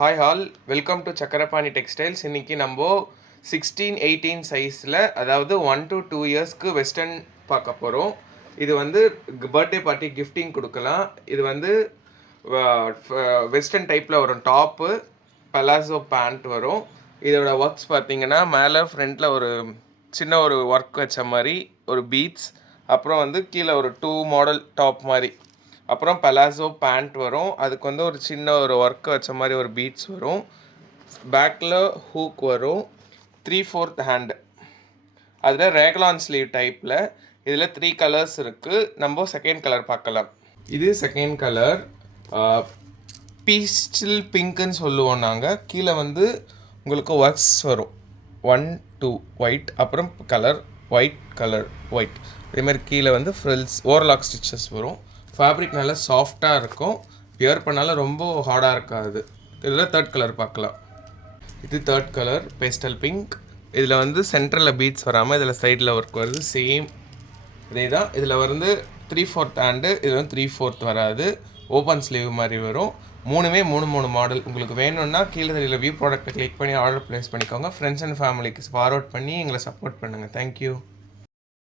Hi all, welcome to Chakrapani textiles. இன்றைக்கி நம்ம 16-18 சைஸில், அதாவது 1 to 2 இயர்ஸ்க்கு வெஸ்டர்ன் பார்க்க போகிறோம். இது வந்து பர்த்டே பார்ட்டி கிஃப்டிங் கொடுக்கலாம். இது வந்து வெஸ்டர்ன் டைப்பில் வரும். டாப்பு, பலாசோ பேண்ட் வரும். இதோட ஒர்க்ஸ் பார்த்தீங்கன்னா, மேலே ஃப்ரண்ட்டில் ஒரு சின்ன ஒரு ஒர்க் வச்ச மாதிரி ஒரு பீட்ஸ், அப்புறம் வந்து கீழே ஒரு 2 மாடல் டாப் மாதிரி, அப்புறம் பலாசோ பேண்ட் வரும். அதுக்கு வந்து ஒரு சின்ன ஒரு ஒர்க் வச்ச மாதிரி ஒரு பீட்ஸ் வரும். பேக்கில் ஹூக் வரும். 3/4 ஹேண்டு. அதில் ரேக்லான் ஸ்லீவ் டைப்பில். இதில் 3 கலர்ஸ் இருக்குது. நம்ம செகண்ட் கலர் பார்க்கலாம். இது செகண்ட் கலர் பீஸ்டில் பிங்க்குன்னு சொல்லுவோம் நாங்கள். கீழே வந்து உங்களுக்கு ஒர்க்ஸ் வரும். 1 2 ஒயிட், அப்புறம் கலர் ஒயிட். அதேமாதிரி கீழே வந்து ஃப்ரில்ஸ் ஓவர்லாக் ஸ்டிச்சஸ் வரும். ஃபேப்ரிக் நல்லா சாஃப்டாக இருக்கும். வியர் பண்ணாலும் ரொம்ப ஹார்டாக இருக்காது. இதில் தேர்ட் கலர் பார்க்கலாம். இது தேர்ட் கலர் பேஸ்டல் பிங்க். இதில் வந்து சென்டரில் பீட்ஸ் வராமல் இதில் சைடில் ஒர்க் வருது. சேம் இதே தான். இதில் வந்து 3/4 ஹேண்டு. இதில் வந்து 3/4 வராது. ஓப்பன் ஸ்லீவ் மாதிரி வரும். மூணுமே 3 மாடல். உங்களுக்கு வேணும்னா கீழே தெரியல வியூ ப்ராடக்ட்டை கிளிக் பண்ணி ஆர்டர் ப்ளேஸ் பண்ணிக்கோங்க. ஃப்ரெண்ட்ஸ் அண்ட் ஃபேமிலிக்கு ஃபார்வர்ட் பண்ணி எங்களை சப்போர்ட் பண்ணுங்கள். தேங்க்யூ.